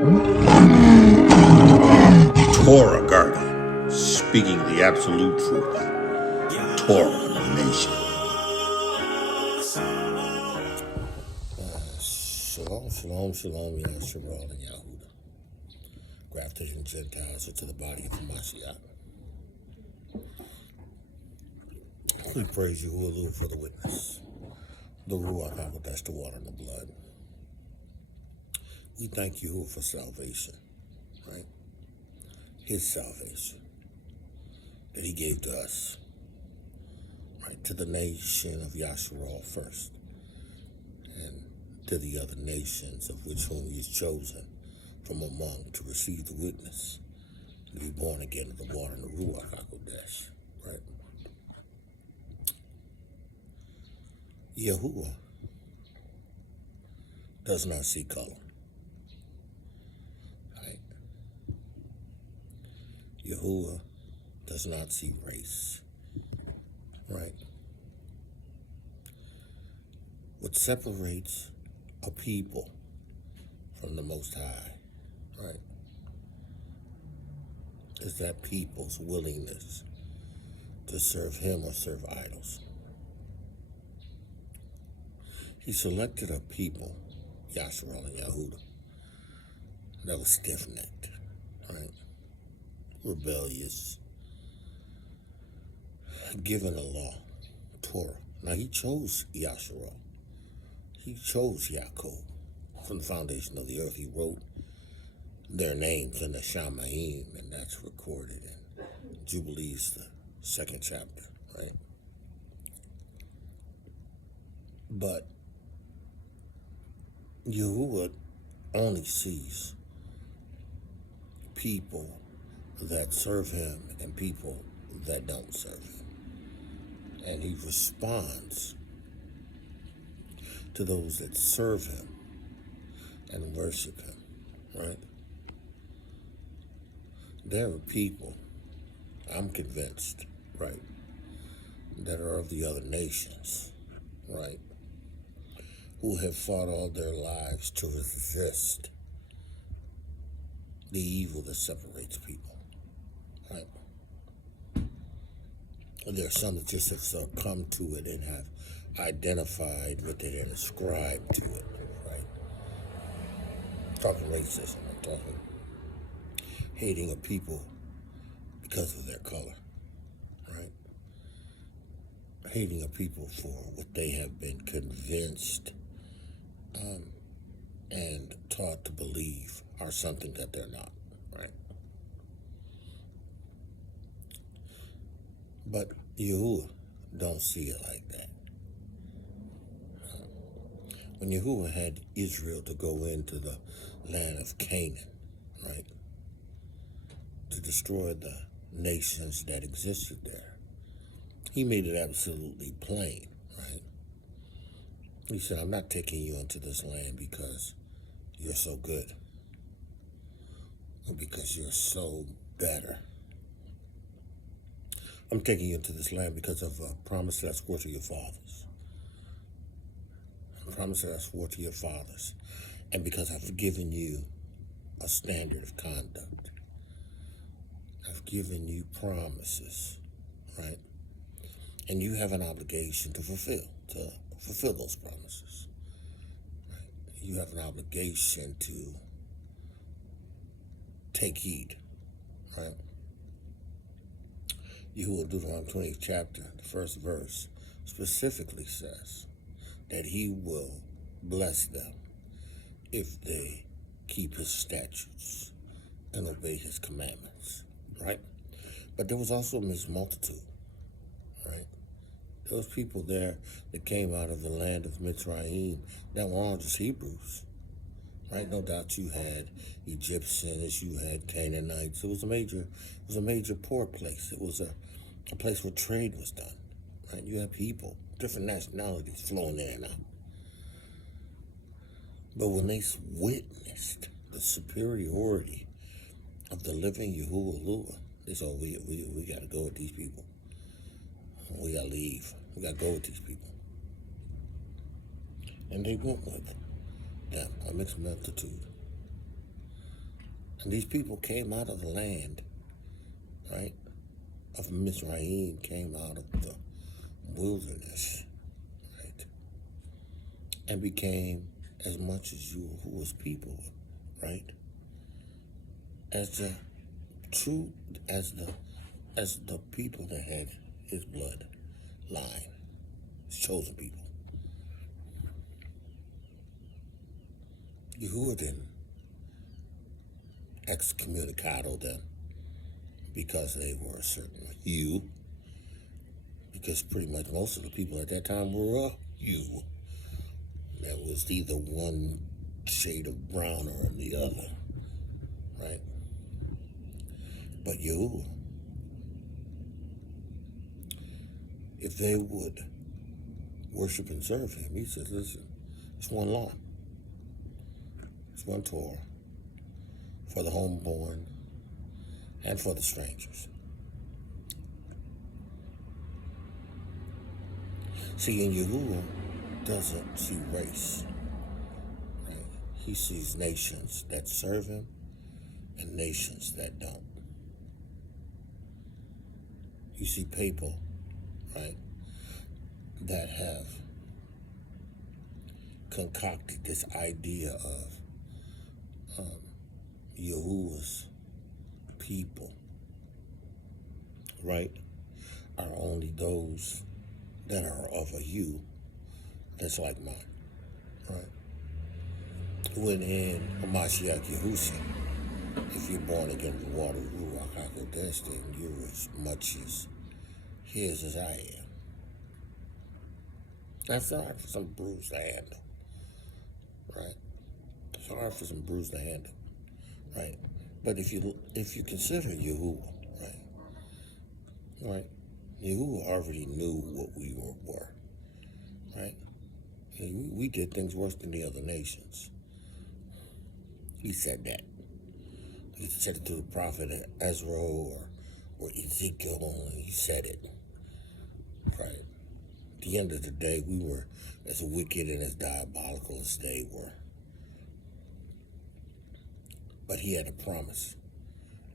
ToRaH guardian, speaking the absolute truth. ToRaH nation. Shalom, shalom, shalom, Yashar and Yahudah. Grafted and Gentiles into the body of Mashiach. We praise Yahudah for the witness. The RUACH, that's the water and the blood. We thank you for salvation, right? His salvation that he gave to us, right? To the nation of Yashar first, and to the other nations of which whom he is chosen from among to receive the witness, to be born again of the water and the RUACH, right? Yahudah does not see color. Right? Yahudah does not see race. Right? What separates a people from the Most High, right, is that people's willingness to serve him or serve idols. He selected a people, Yashar and Yahudah, that was stiff-necked, right? Rebellious, given a law, ToRaH. Now he chose Yashar. He chose Yaakov. From the foundation of the earth, he wrote their names in the Shamaim, and that's recorded in Jubilees, the 2nd chapter, right? But Yahudah only sees people that serve him and people that don't serve him. And he responds to those that serve him and worship him, right? There are people, I'm convinced, right, that are of the other nations, right, who have fought all their lives to resist the evil that separates people, right? There are some that just have succumbed to it and have identified with it and ascribed to it, right? I'm talking racism, I'm talking hating a people because of their color, right? Hating a people for what they have been convinced and taught to believe are something that they're not, right? But Yahudah don't see it like that. When Yahudah had Israel to go into the land of Canaan, right, to destroy the nations that existed there, he made it absolutely plain, right? He said, I'm not taking you into this land because you're so good or because you're so better. I'm taking you into this land because of a promise that I swore to your fathers. A promise that I swore to your fathers. And because I've given you a standard of conduct. I've given you promises, right? And you have an obligation to fulfill those promises. Right? You have an obligation to take heed, right? Yahudah, Deuteronomy 20th chapter, the 1st verse, specifically says that he will bless them if they keep his statutes and obey his commandments, right? But there was also a mixed multitude, right? There was people there that came out of the land of Mitzrayim that were all just Hebrews, right? No doubt you had Egyptians, you had Canaanites. It was a major port place. It was a place where trade was done, right? You had people, different nationalities flowing in and out. But when they witnessed the superiority of the living Yahudah, they said, we got to go with these people. We got to leave. We got to go with these people. And they went with them, a mixed multitude. And these people came out of the land, right, of Mizraim, came out of the wilderness, right, and became as much as YAHUAH'S people, right, as the true, as the people that had his blood line, his chosen people. YAHUAH didn't excommunicado them because they were a certain hue, because pretty much most of the people at that time were a hue. That was either one shade of brown or the other, right? But YAHUAH, if they would worship and serve him, he says, listen, it's one law. It's one ToRaH for the homeborn and for the strangers. See, and YAHUAH doesn't see race. Right? He sees nations that serve him and nations that don't. You see people, right, that have concocted this idea of YAHUAH'S people, right, are only those that are of a hue that's like mine, right? When in HaMashiach YAHUSHA, if you're born again of the water, RUACH, HaKodesh, then you're as much as his as I am. That's hard for some bruised to handle, right? It's hard for some bruised to handle, right? But if you consider YAHUAH, right? YAHUAH already knew what we were, right? We did things worse than the other nations. He said that. He said it to the prophet Ezra or Ezekiel, and he said it, right? At the end of the day, we were as wicked and as diabolical as they were. But he had a promise.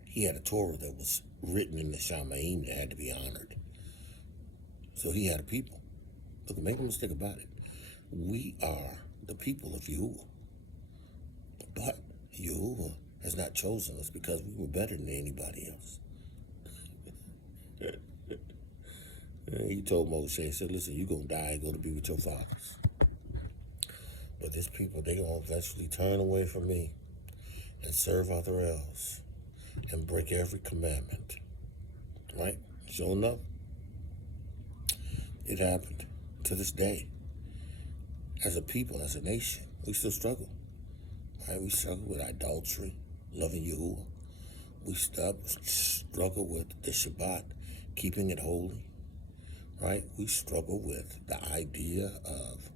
He had a ToRaH that was written in the Shamaim that had to be honored. So he had a people. Look, make no mistake about it. We are the people of YAHUAH. But YAHUAH has not chosen us because we were better than anybody else. He told Moshe, he said, listen, you're going to die and go to be with your fathers. But this people, they're going to eventually turn away from me and serve other else and break every commandment, right? Sure enough, it happened. To this day, as a people, as a nation, we still struggle, right? We struggle with idolatry, loving YAHUAH. We struggle with the Shabbat, keeping it holy, right? We struggle with the idea of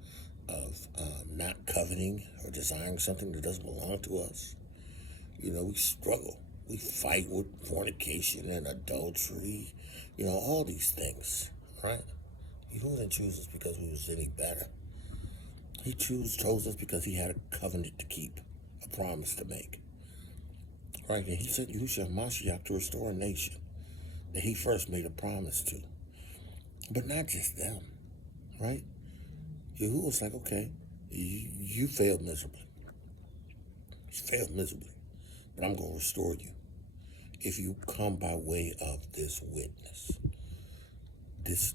not coveting or desiring something that doesn't belong to us. You know, we struggle. We fight with fornication and adultery, you know, all these things, right? YAHUAH didn't choose us because we was any better. He chose us because he had a covenant to keep, a promise to make, right? And he sent Yahushua Mashiach to restore a nation that he first made a promise to. But not just them, right? YAHUAH was like, okay, you failed miserably. You failed miserably. But I'm going to restore you if you come by way of this witness, this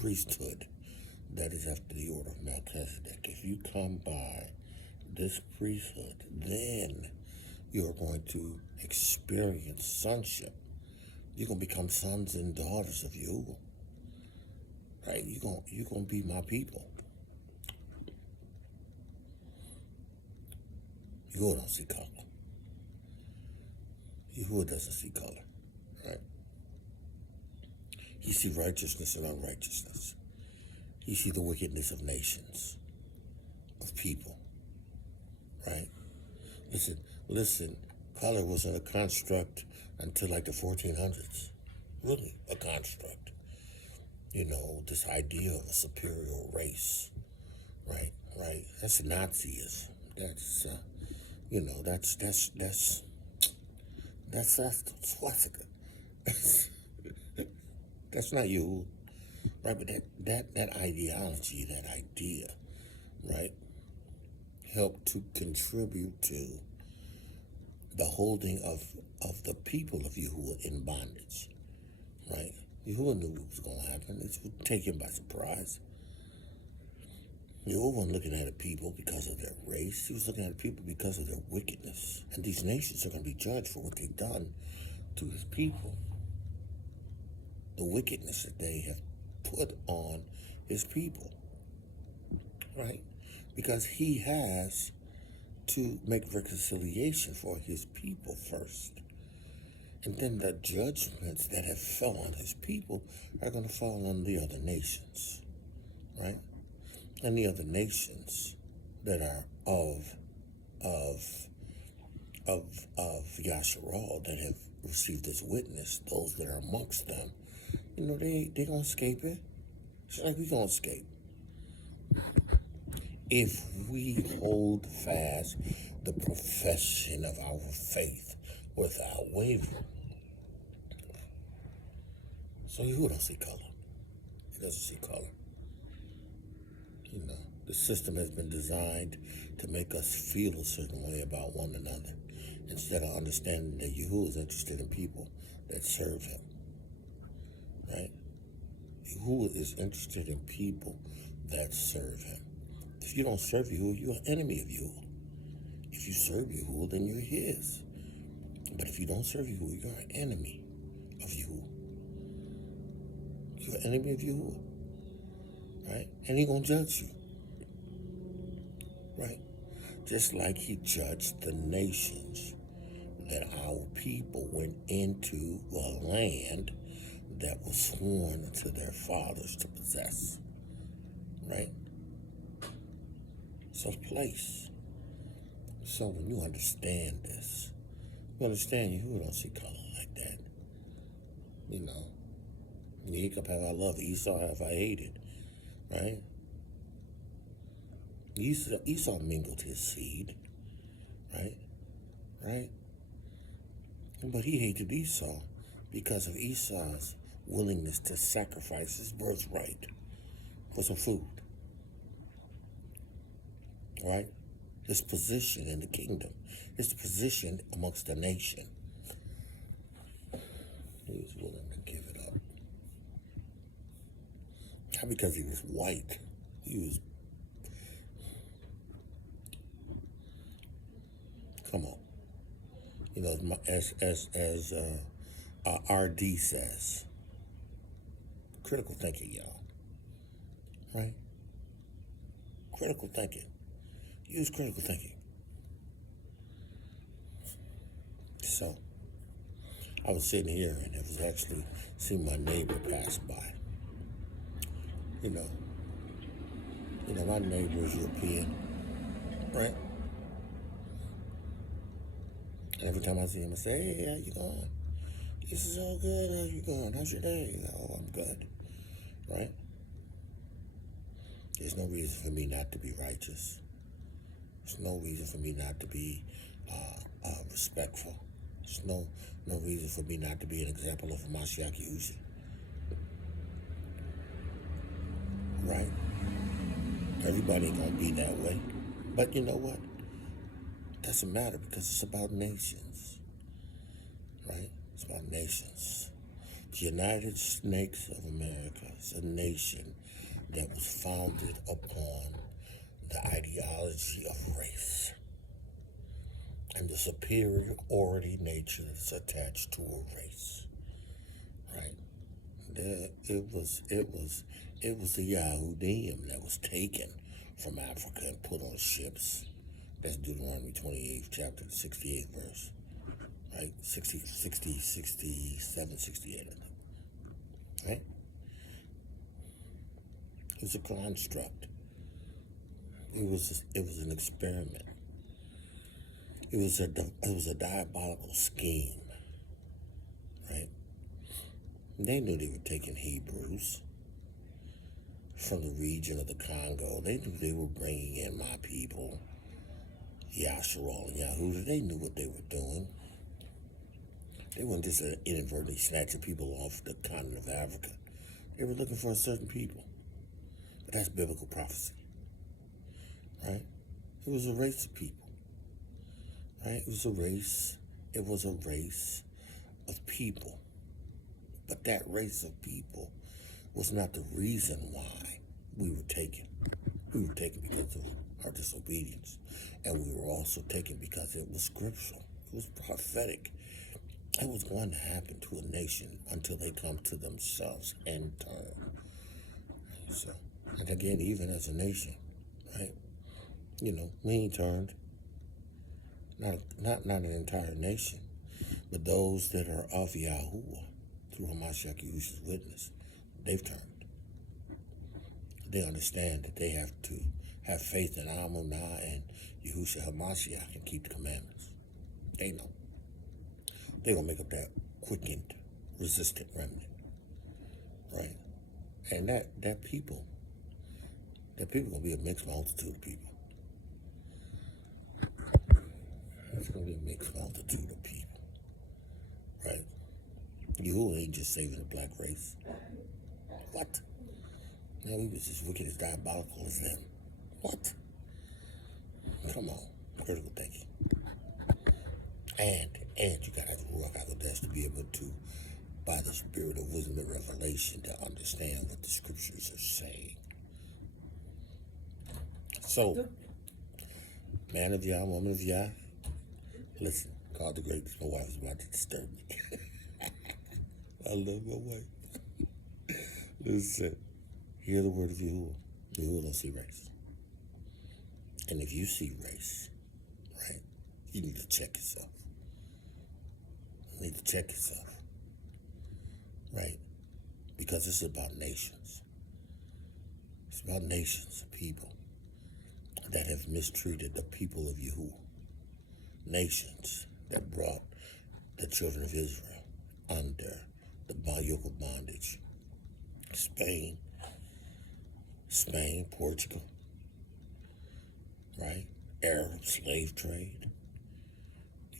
priesthood that is after the order of Melchizedek. If you come by this priesthood, then you're going to experience sonship. You're going to become sons and daughters of YAHUAH, right? You're going to be my people. YAHUAH don't see color. YAHUAH doesn't see color, right? He see righteousness and unrighteousness. He see the wickedness of nations, of people, right? Listen, color wasn't a construct until like the 1400s. Really, a construct. You know, this idea of a superior race, right? That's Nazism. You know, that's swastika. That's not you, right? But that ideology, that idea, right, helped to contribute to the holding of the people of Yahuwah in bondage, right? Yahuwah knew what was going to happen. It would take him by surprise. Yahuwah wasn't looking at the people because of their race. He was looking at the people because of their wickedness. And these nations are going to be judged for what they've done to his people. The wickedness that they have put on his people, right? Because he has to make reconciliation for his people first. And then the judgments that have fell on his people are going to fall on the other nations, right? And the other nations that are of Yashar, that have received his witness, those that are amongst them, you know, they gonna escape it. It's like we gonna escape. If we hold fast the profession of our faith without wavering. So Yahuwah don't see color. He doesn't see color. You know, the system has been designed to make us feel a certain way about one another, instead of understanding that Yahuwah is interested in people that serve him, right? Yahuwah is interested in people that serve him. If you don't serve Yahuwah, you're an enemy of Yahuwah. If you serve Yahuwah, then you're his. But if you don't serve Yahuwah, you're an enemy of Yahuwah. You're an enemy of Yahuwah, right? And he's going to judge you, right? Just like he judged the nations that our people went into a land that was sworn to their fathers to possess, right? So place. So when you understand this, you understand Yahuwah don't see color like that. You know, Jacob have I loved, Esau have I hated, right? Esau mingled his seed, right? Right? But he hated Esau because of Esau's willingness to sacrifice his birthright for some food, right? His position in the kingdom, his position amongst the nation. He was willing to give it up. Not because he was white. He was, come on. You know, as RD says, critical thinking, y'all. Right? Critical thinking. Use critical thinking. So, I was sitting here and I was actually seeing my neighbor pass by. You know, my neighbor is European, right? And every time I see him, I say, hey, how you going? He says, oh, good, how you going? How's your day? Oh, I'm good, right? There's no reason for me not to be righteous. There's no reason for me not to be respectful. There's no reason for me not to be an example of a Mashiach YAHUSHA. Right? Everybody ain't gonna be that way. But you know what? It doesn't matter because it's about nations. Right? It's about nations. The United Snakes of America is a nation that was founded upon the ideology of race and the superiority nature that's attached to a race, right? It was the Yahudim that was taken from Africa and put on ships. That's Deuteronomy 28th chapter, 68th verse, right? 67, 68, I think, right? It was a construct. It was an experiment. It was a diabolical scheme, right? They knew they were taking Hebrews from the region of the Congo. They knew they were bringing in my people. Yashar and Yahudah, they knew what they were doing. They weren't just inadvertently snatching people off the continent of Africa. They were looking for a certain people. But that's biblical prophecy, right? It was a race of people, right? It was a race of people. But that race of people was not the reason why we were taken. We were taken because of our disobedience. And we were also taken because it was scriptural. It was prophetic. It was going to happen to a nation until they come to themselves and turn. So, and again, even as a nation, right? You know, we ain't turned. Not an entire nation, but those that are of Yahuwah through Yahusha's witness, they've turned. They understand that they have to have faith in Amunah and Yahusha HaMashiach and keep the commandments. They know. They're going to make up that quickened, resistant remnant, right? And that people going to be a mixed multitude of people. It's going to be a mixed multitude of people, right? Yahudah ain't just saving the black race. What? No, he was as wicked as diabolical as them. What? Come on, critical thinking. And you gotta have the RUACH to be able to, by the spirit of wisdom and revelation, to understand what the scriptures are saying. So, man of Yah, woman of Yah, listen, call the greatest. My wife is about to disturb me. I love my wife. Listen, hear the word of Yahuwah. Yahuwah don't see race. And if you see race, right, you need to check yourself. You need to check yourself, right? Because it's about nations. It's about nations, people that have mistreated the people of Yahuwah. Nations that brought the children of Israel under the yoke of bondage. Spain, Portugal, right? Arab slave trade,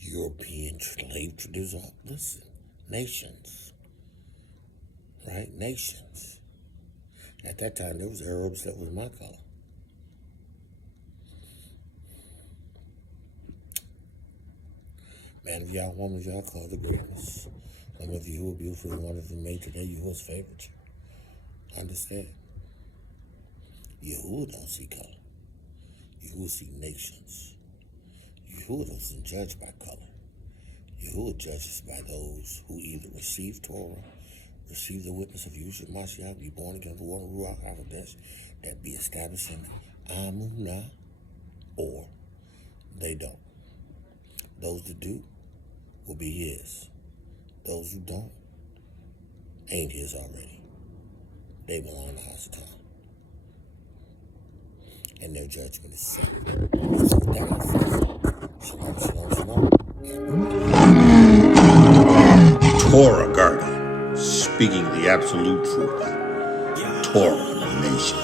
European slave trade. There's all, listen, nations, right? Nations. At that time, there was Arabs that was my color. Man of Yah, woman of Yah, call the greatness. Some of you who are beautiful and wonderfully made today, Yahuwah's favorite. Understand? Yahuwah don't see color. Yahuwah see nations. Yahuwah doesn't judge by color. Yahuwah judges by those who either receive ToRaH, receive the witness of Yahushua Mashiach, be born again of the water RUACH, that be established in Amunah, or they don't. Those that do will be his. Those who don't ain't his already. They belong to HezekiYAH. And their judgment is set. So with that, shalom, shalom, shalom. ToRaH Garden, speaking the absolute truth. ToRaH Nation.